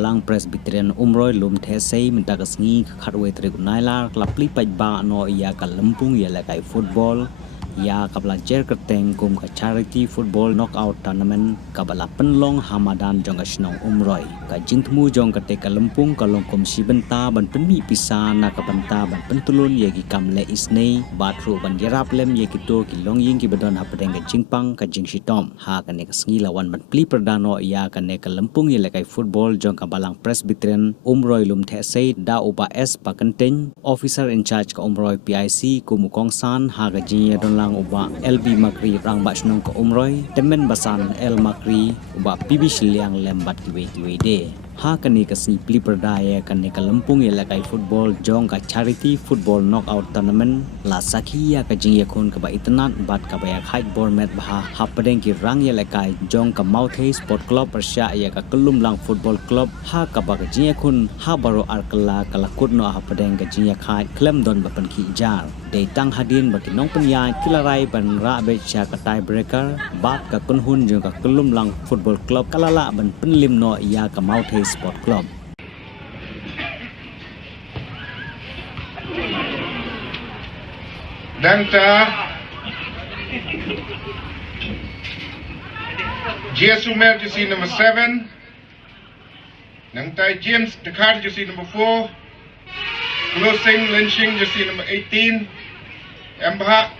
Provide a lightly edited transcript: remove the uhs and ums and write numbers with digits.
balang Presbyterian umroy lum thesei minta kasngi khatwe tre naila klapli pajba no ya Kyllumlang ya lakai football ya kabla jer kerteng kum ka charity football knockout tournament kabala Pynliem Hamadan jong asnong umroy ka jingtmu jong kate Kyllumlang kalong kum sibenta ban penmi pisa na kapanta ban pentulun ye ki kamle isnei batru ban yerap lem ye ki to ki longying ki badon hapdeng ka jingpang ka jingsitom ha kane kasngi lawan ban pli perdano ya kane Kyllumlang ye lakai football jong kabalang Presbyterian umroy lum thesei da uba s pakenteng officer in charge ka umroy PIC kumukong san ha ka jinya don lang uba LB Makri rang ba snong ko umroy temen basan L Makri uba PB Shiliang lembat kiwe de ha kani kasni pli perdaya kani Kyllumlang ya lakai football jong ka charity football knockout tournament la sakhiya ka jingya khun ka ba itnat bat ka ba height bormet bah hapadeng ki rang ya lakai jong ka Mawthei sport club persya ya ka Kyllumlang football club ha ka ba ka jingya khun ha baro arkala kalakut no hapadeng ka jingya khai klem don ba pan ki jar de tang hadin ba ki nong panya kilarai ban ra be cha ka tie breaker bat ka kunhun jong ka Kyllumlang football club kalala ban Pynliem no ya ka Mawthei sport club Danta Jesumer jersey number 7. Nangtai James Dakar jersey number 4. Closing Lynching jersey number 18. Mbha